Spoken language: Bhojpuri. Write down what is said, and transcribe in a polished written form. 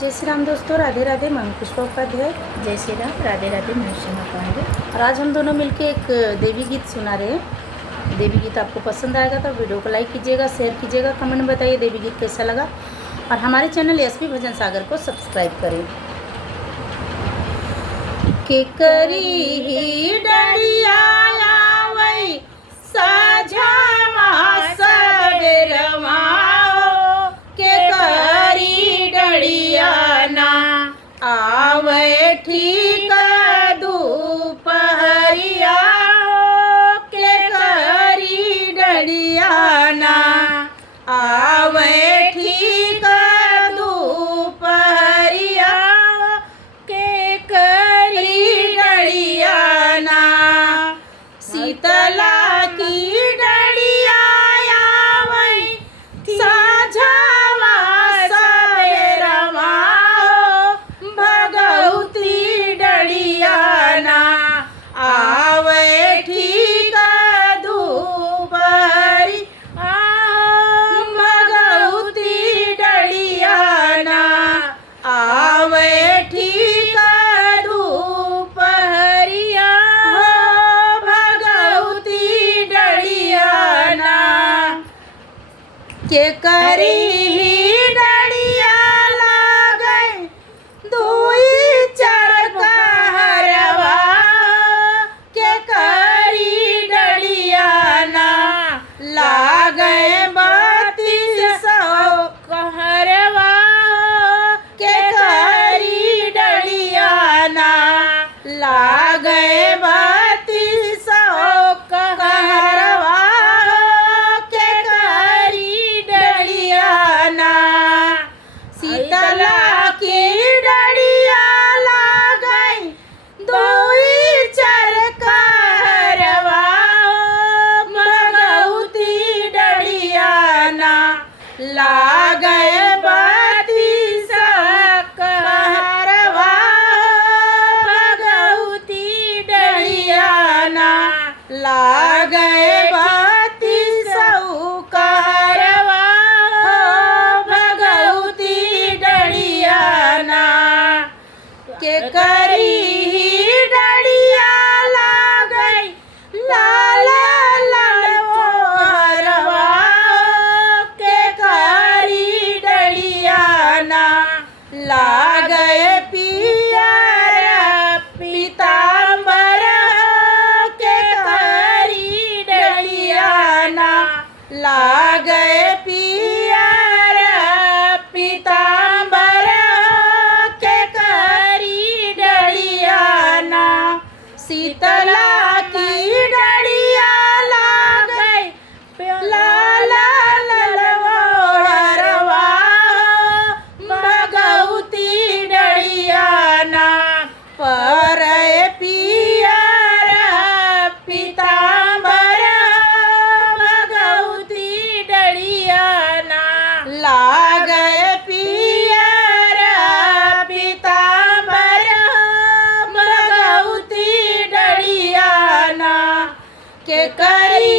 जय श्री राम दोस्तों, राधे राधे। मैं हूं पुष्पा उपाध्याय। जय श्री राम, राधे राधे। मैं सीमा पांडे। और आज हम दोनों मिलके एक देवी गीत सुना रहे हैं। देवी गीत आपको पसंद आएगा तो वीडियो को लाइक कीजिएगा, शेयर कीजिएगा, कमेंट में बताइए देवी गीत कैसा लगा। और हमारे चैनल एसपी भजन सागर को सब्सक्राइब करें। के करी ही डलिया लावई साझामा सबेरवा के करी डलिया ना आवे ठीक दोपहरिया के करी डलिया ना आवे ठीक दोपहरिया के करी डलिया ना शीतला की डलिया आवई साझावा सबेरवा भगवती डलिया ना आवे ठीक दोपहरी भगवती डलिया ना आवे ठीक दोपहरिया भगवती डलिया ना के करी डलिया लागै दुई चार कहरवा के करी डलिया ना लागै 3200 कहरवा के करी डलिया ना लागै 3200 कहरवा के करी डलिया ना शीतला की डलिया लागै दुई चार कहरवा भगवती डलिया ना लागै 3200 कहरवा भगवती डलिया ना लागै 3200 कहरवा भगवती डलिया ना के करी डलिया लागै लाल लाल मोहरवा के करी डलिया ना लागै पियर पीताम्बर के करी डलिया ना लागै पियर पीताम्बर के करी डलिया ना शीतला की डलिया लागै लाल लाल मोहरवा भगवती डलिया ना पर पियर पीताम्बर भगवती डलिया ना लागै पियर पीताम्बर भगवती डलिया ना के करी